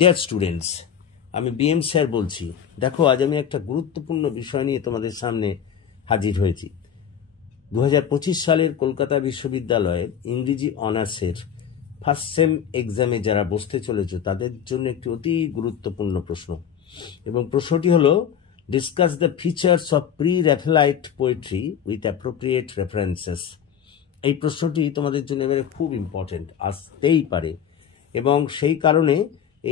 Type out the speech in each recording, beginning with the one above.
Dear students, আমি BM sir বলছি। দেখো, আজ আমি একটা গুরুত্বপূর্ণ বিষয় নিয়ে তোমাদের সামনে হাজির হয়েছি। 2025 সালের কলকাতা বিশ্ববিদ্যালয়ের ইংরেজি অনার্সের ফার্স্ট সেম এক্সামে যারা বসতে চলেছে তাদের জন্য একটি অতি গুরুত্বপূর্ণ প্রশ্ন, এবং প্রশ্নটি হলো discuss the features of pre Raphaelite poetry with appropriate references. এই প্রশ্নটি তোমাদের জন্য এবারে খুব ইম্পর্টেন্ট আসতেই পারে, এবং সেই কারণে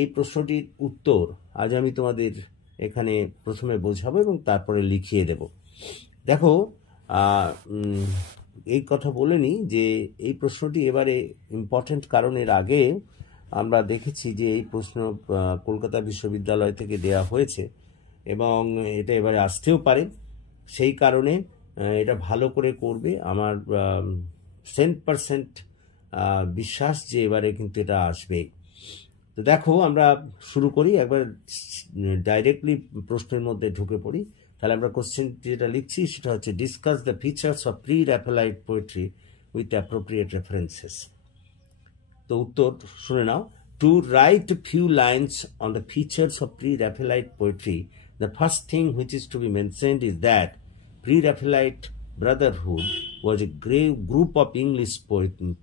এই প্রশ্নটির উত্তর আজ আমি তোমাদের এখানে প্রথমে বোঝাবো এবং তারপরে লিখিয়ে দেব। দেখো, এই কথা বলে নিই যে এই প্রশ্নটি এবারে ইম্পর্টেন্ট কারণ এর আগে আমরা দেখেছি যে এই প্রশ্ন কলকাতা বিশ্ববিদ্যালয় থেকে দেয়া হয়েছে এবং এটা এবারে আসতেও পারে। সেই কারণে এটা ভালো করে করবে। আমার 100% বিশ্বাস যে এবারে কিন্তু এটা আসবে। তো দেখো, আমরা শুরু করি, একবার ডাইরেক্টলি প্রশ্নের মধ্যে ঢুকে পড়ি। তাহলে আমরা কোশ্চেন যেটা লিখছি সেটা হচ্ছে discuss the features of pre Raphaelite poetry with appropriate references. তো উত্তর শুনে নাও। To write few lines on the features of pre Raphaelite poetry, the first thing which is to be mentioned is that Pre-Raphaelite Brotherhood was a group of English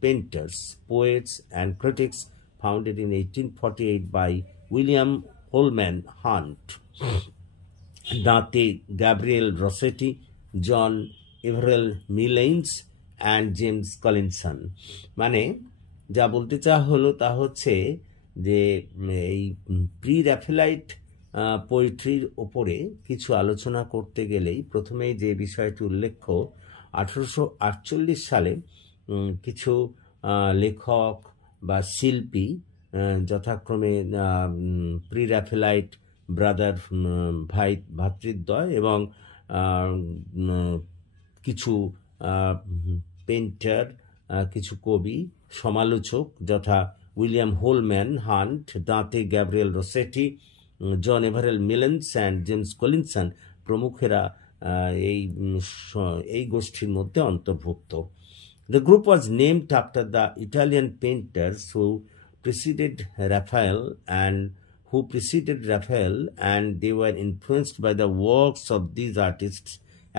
painters, poets, and critics founded in 1848 by William Holman Hunt, Dante Gabriel Rossetti, John Everell Millais, and James Collinson। মানে যা বলতে চাওয়া হলো তা হচ্ছে যে এই pre র্যাফেলাইট পোয়েট্রির ওপরে কিছু আলোচনা করতে গেলেই প্রথমেই যে বিষয়টি উল্লেখ্য, 1848 সালে কিছু লেখক বা শিল্পী যথাক্রমে প্রি র্যাফেলাইট ব্রাদার ভাতৃদ্বয় এবং কিছু পেন্টার, কিছু কবি সমালোচক যথা উইলিয়াম হোলম্যান হান্ট, দাঁতে Gabriel Rossetti, John Everett Millais and James Collinson প্রমুখেরা এই গোষ্ঠীর মধ্যে অন্তর্ভুক্ত। The group was named after the Italian painters who preceded Raphael, and they were influenced by the works of these artists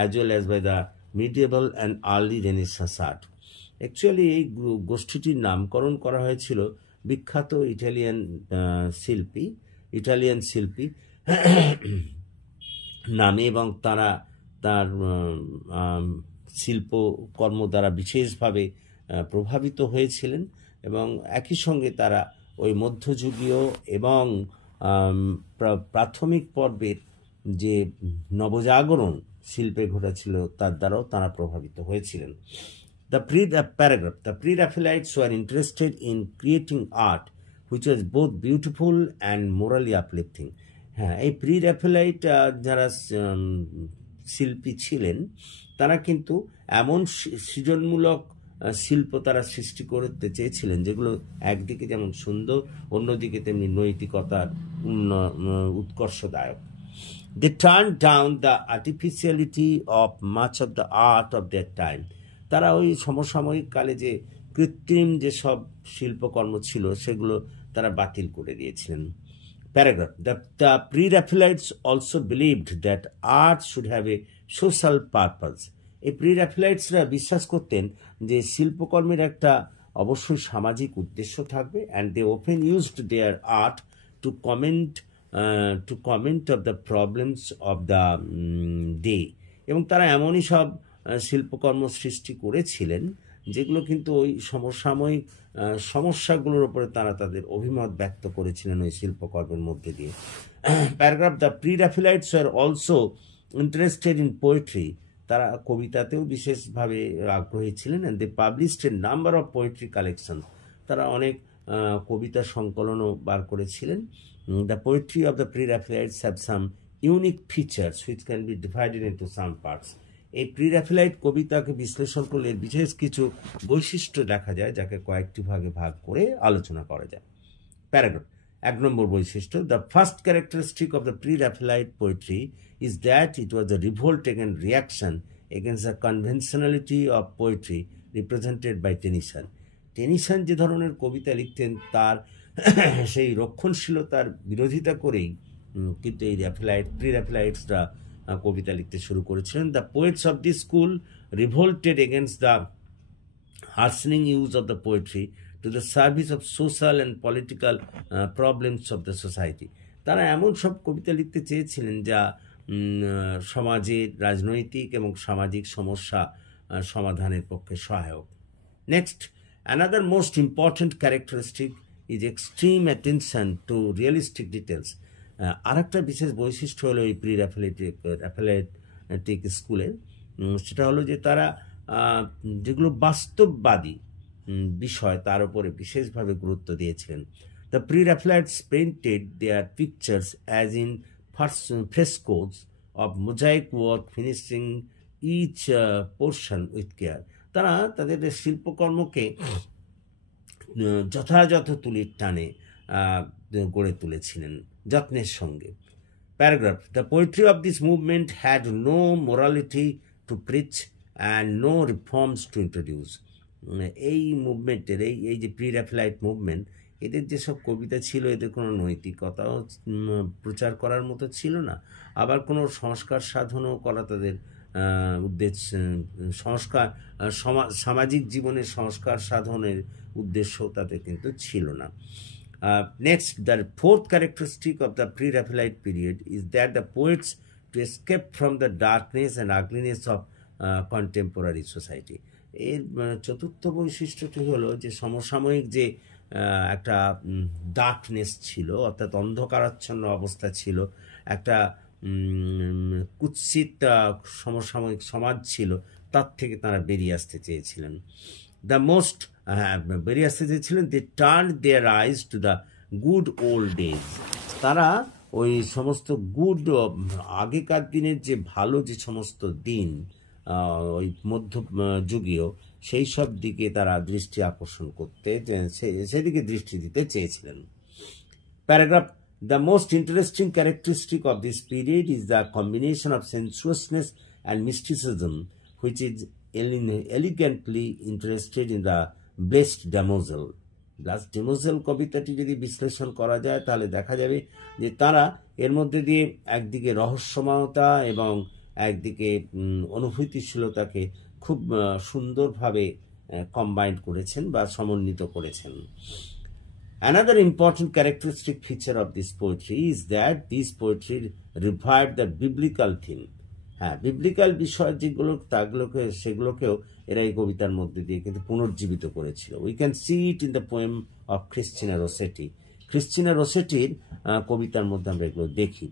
as well as by the medieval and early Renaissance art. Actually, এই গোষ্ঠীটির নামকরণ করা হয়েছিল বিখ্যাত Italian শিল্পী নামে, এবং তারা তার শিল্পকর্ম দ্বারা বিশেষভাবে প্রভাবিত হয়েছিলেন, এবং একই সঙ্গে তারা ওই মধ্যযুগীয় এবং প্রাথমিক পর্বের যে নবজাগরণ শিল্পে ঘটেছিল তার দ্বারাও তারা প্রভাবিত হয়েছিলেন। The Pre-Raphaelites were interested in creating art which was both beautiful and morally uplifting. হ্যাঁ, এই প্রি র্যাফেলাইট যারা শিল্পী ছিলেন তারা কিন্তু এমন সৃজনমূলক শিল্প তারা সৃষ্টি করতে চেয়েছিলেন যেগুলো একদিকে যেমন সুন্দর, অন্যদিকে তেমনি নৈতিকতার উৎকর্ষদায়ক। They turned down the artificiality of much of the art of their time. তারা ওই সমসাময়িক কালে যে কৃত্রিম যেসব শিল্পকর্ম ছিল সেগুলো তারা বাতিল করে দিয়েছিলেন। Paragraph. The Pre-Raphaelites also believed that art should have a social purpose. এই প্রি র্যাফেলাইটসরা বিশ্বাস করতেন যে শিল্পকর্মের একটা অবশ্যই সামাজিক উদ্দেশ্য থাকবে, and they often used their art to comment of the problems of the day. এবং তারা এমনই সব শিল্পকর্ম সৃষ্টি করেছিলেন যেগুলো কিন্তু ওই সমসাময়িক সমস্যাগুলোর উপরে তারা তাদের অভিমত ব্যক্ত করেছিলেন ওই শিল্পকর্মের মধ্যে দিয়ে। Paragraph. The pre Raphaelites are also interested in poetry. তারা কবিতাতেও বিশেষভাবে আগ্রহী ছিলেন, and they published a number of poetry collection. তারা অনেক কবিতা সংকলনও বার করেছিলেন। The poetry of the pre Raphaelites have some unique features which can be divided into some parts. এই প্রি র্যাফেলাইট কবিতাকে বিশ্লেষণ করলে বিশেষ কিছু বৈশিষ্ট্য দেখা যায় যাকে কয়েকটি ভাগে ভাগ করে আলোচনা করা যায়। প্যারাগ্রাফ। 1 নম্বর বৈশিষ্ট্য। The first characteristic of the pre Raphaelite poetry is that it was a revolt and reaction against the conventionality of poetry represented by Tennyson. Tennyson যে ধরনের কবিতা লিখতেন তার সেই রক্ষণশীলতার বিরোধিতা করেই কিন্তু এই প্রি র্যাফেলাইটসরা কবিতা লিখতে শুরু করেছিলেন। The poets of the school revolted against the harshening use of the poetry to the service of social and political problems of the society. তারা এমন সব কবিতা লিখতে চেয়েছিলেন যা সমাজের রাজনৈতিক এবং সামাজিক সমস্যা সমাধানের পক্ষে সহায়ক। Next, another most important characteristic is extreme attention to realistic details. আরেকটা বিশেষ বৈশিষ্ট্য হলো এই প্রি র্যাফেলেটিক স্কুলের, সেটা হলো যে তারা যেগুলো বাস্তববাদী বিষয় তার উপরে বিশেষভাবে গুরুত্ব দিয়েছিলেন। The pre Raphaelites painted their pictures as in frescoes of mosaic work finishing each portion with care. তারা তাদের শিল্পকর্মকে যথাযথ তুলির টানে গড়ে তুলেছিলেন যত্নের সঙ্গে। Paragraph, the poetry of this movement had no morality to preach and no reforms to introduce. এই মুভমেন্টের এই যে প্রি র্যাফেলাইট মুভমেন্ট, এদের যেসব কবিতা ছিল এদের কোনো নৈতিকতাও প্রচার করার মতো ছিল না, আবার কোনো সংস্কার সাধনও করা তাদের উদ্দেশ্য, সামাজিক জীবনের সংস্কার সাধনের উদ্দেশ্য তাদের কিন্তু ছিল না। Next, the fourth characteristic of the pre-Raphaelite period is that the poets, to escape from the darkness and ugliness of contemporary society. এর চতুর্থ বৈশিষ্ট্যটি হলো যে সমসাময়িক যে একটা ডার্কনেস ছিল, অর্থাৎ অন্ধকারাচ্ছন্ন অবস্থা ছিল, একটা কুৎসিত সমসাময়িক সমাজ ছিল, তার থেকে তারা বেরিয়ে আসতে চেয়েছিলেন। বেরিয়ে আসতে চেয়েছিলেন। They turn their eyes to the good old days. তারা ওই সমস্ত আগেকার দিনের যে ভালো যে সমস্ত দিন, ওই মধ্যযুগীয় সেই সব দিকে তারা দৃষ্টি আকর্ষণ করতে, সেদিকে দৃষ্টি দিতে চেয়েছিলেন। Paragraph, the most interesting characteristic of this period is the combination of sensuousness and mysticism which is elegantly interested in the blessed damosel. Blessed damozel কবিতাটি যদি বিশ্লেষণ করা যায় তাহলে দেখা যাবে যে তারা এর মধ্যে দিয়ে একদিকে রহস্যময়তা এবং একদিকে অনুভূতিশীলতাকে খুব সুন্দরভাবে কম্বাইন্ড করেছেন বা সমন্বিত করেছেন। Another important characteristic feature of this poetry is that this poetry revived the biblical theme. হ্যাঁ, বিবলিক্যাল বিষয় যেগুলো সেগুলোকেও এরা এই কবিতার মধ্যে দিয়ে কিন্তু পুনর্জীবিত করেছিল। We can see it in the poem of Christina Rossetti. Christina রোসেটির কবিতার মধ্যে আমরা এগুলো দেখি।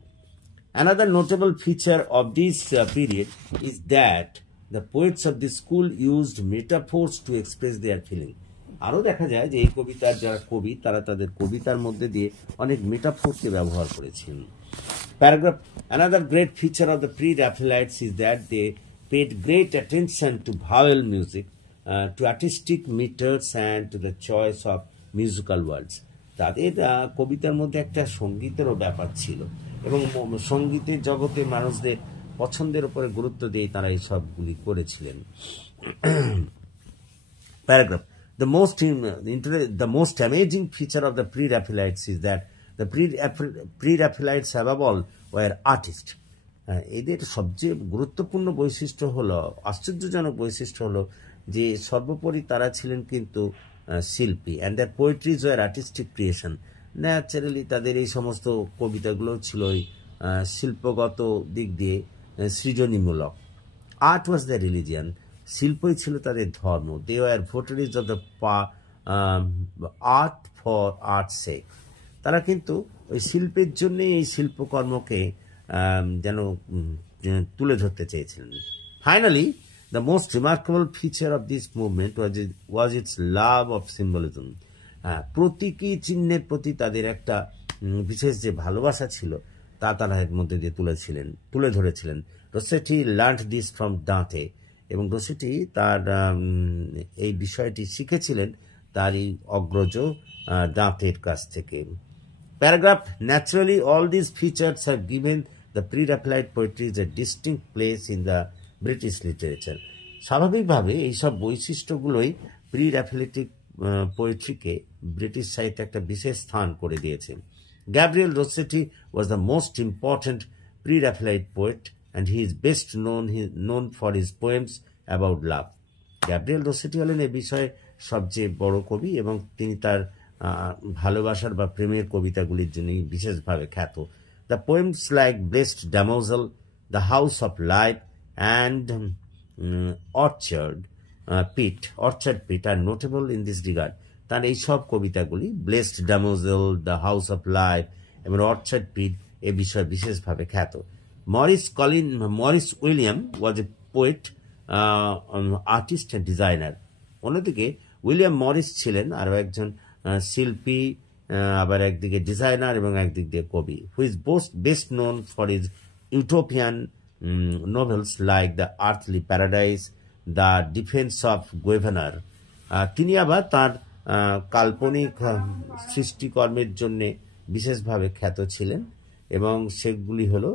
Another notable feature of this period is that the poets of the school used metaphors to express their feeling. আরও দেখা যায় যে এই কবিতার যারা কবি তারা তাদের কবিতার মধ্যে দিয়ে অনেক মেটাফোরকে ব্যবহার করেছেন। Paragraph, another great feature of the pre-Raphaelites is that they paid great attention to vowel music, to artistic meters and to the choice of musical words. তাদের কবিতার মধ্যে একটা সঙ্গীতেরও ব্যাপার ছিল এবং সঙ্গীতের জগতে মানুষদের পছন্দের উপরে গুরুত্ব দিয়ে তারা এই সবগুলি করেছিলেন। Paragraph, the most amazing feature of the pre-Raphaelites is that the pre-Raphaelites above all were artists. এদের সবচেয়ে গুরুত্বপূর্ণ বৈশিষ্ট্য হলো, আশ্চর্যজনক বৈশিষ্ট্য হলো যে সর্বোপরি তারা ছিলেন কিন্তু শিল্পী, and their poetries were artistic creation. Naturally তাদের এই সমস্ত কবিতাগুলো ছিল শিল্পগত দিক দিয়ে সৃজনীমূলক। আর্ট ওয়াজ দ্য রিলিজিয়ান, শিল্পই ছিল তাদের ধর্ম। They were votaries of the art for art's sake. তারা কিন্তু ওই শিল্পের জন্যে এই শিল্পকর্মকে যেন তুলে ধরতে চেয়েছিলেন। Finally, the most remarkable feature of this movement was it's love of symbolism. প্রতীকী চিহ্নের প্রতি তাদের একটা বিশেষ যে ভালোবাসা ছিল তা তারা এর মধ্যে দিয়ে তুলে ধরেছিলেন। রোসেটি লার্নড দিস ফ্রম ডাঁতে, এবং রোসেটি তার এই বিষয়টি শিখেছিলেন তারই অগ্রজ ডাঁতের কাছ থেকে। Paragraph, naturally all these features have given the pre-Raphaelite poetry a distinct place in the British literature. স্বাভাবিকভাবে এইসব বৈশিষ্ট্যগুলোই প্রি র্যাফেলেটিক পোয়েট্রিকে ব্রিটিশ সাহিত্যে একটা বিশেষ স্থান করে দিয়েছে। Gabriel Rossetti was the most important pre Raphaelite poet and he is best known for his poems about love. Gabriel Rossetti হলেন এ বিষয়ে সবচেয়ে বড় কবি এবং তিনি তার ভালোবাসার বা প্রেমের কবিতাগুলির জন্য বিশেষভাবে খ্যাত। The poems like blessed damozel, the house of life and orchard pit are notable in this regard. তার এইসব কবিতাগুলি blessed damozel, the house of life এবং অর্চার্ড পিট এ বিষয়ে বিশেষভাবে খ্যাত। Maurice William was a poet, artist and designer. অন্যদিকে William Morris ছিলেন আরও একজন শিল্পী, আবার একদিকে ডিজাইনার এবং একদিক দিয়ে কবি। Who is best known for his utopian novels like the earthly paradise, the defence of Guenevere. তিনি আবার তার কাল্পনিক সৃষ্টিকর্মের জন্যে বিশেষভাবে খ্যাত ছিলেন এবং সেগুলি হলো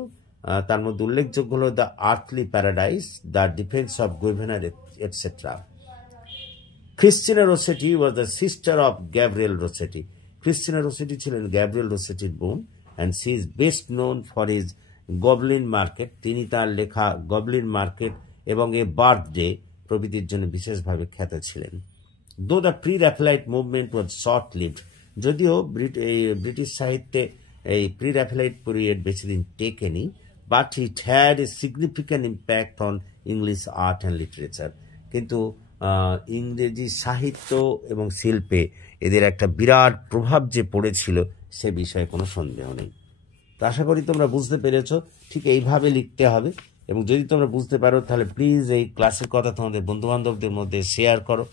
তার মধ্যে উল্লেখযোগ্য হল the earthly paradise, the defence of Guenevere etcetera. Christina Rossetti was the sister of Gabriel Rossetti. Christina Rossetti ছিলেন গ্যাব্রিয়েল রসেটির বোন and she is best known for his goblin market. তিনি তার লেখা গবলিন মার্কেট এবং এ বার্থডে প্রভৃতির জন্য বিশেষভাবে খ্যাত ছিলেন। Though the pre Raphaelite movement was short lived, যদিও ব্রিটিশ সাহিত্যে এই প্রি-রাফেলাইট পিরিয়ড বেশি দিন টেকেনি, but it had a significant impact on English art and literature. কিন্তু ইংরেজি সাহিত্য এবং শিল্পে এদের একটা বিরাট প্রভাব যে পড়েছিল সে বিষয়ে কোনো সন্দেহ নেই। তো আশা করি তোমরা বুঝতে পেরেছ, ঠিক এইভাবে লিখতে হবে এবং যদি তোমরা বুঝতে পারো তাহলে প্লিজ এই ক্লাসের কথা তোমাদের বন্ধুবান্ধবদের মধ্যে শেয়ার করো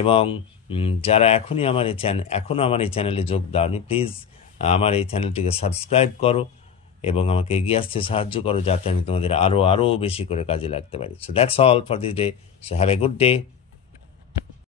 এবং যারা এখনও আমার এই চ্যানেলে যোগ দাওনি প্লিজ আমার এই চ্যানেলটিকে সাবস্ক্রাইব করো এবং আমাকে এগিয়ে আসতে সাহায্য করো যাতে আমি তোমাদের আরও বেশি করে কাজে লাগতে পারি। So that's all for this day. So have a good day.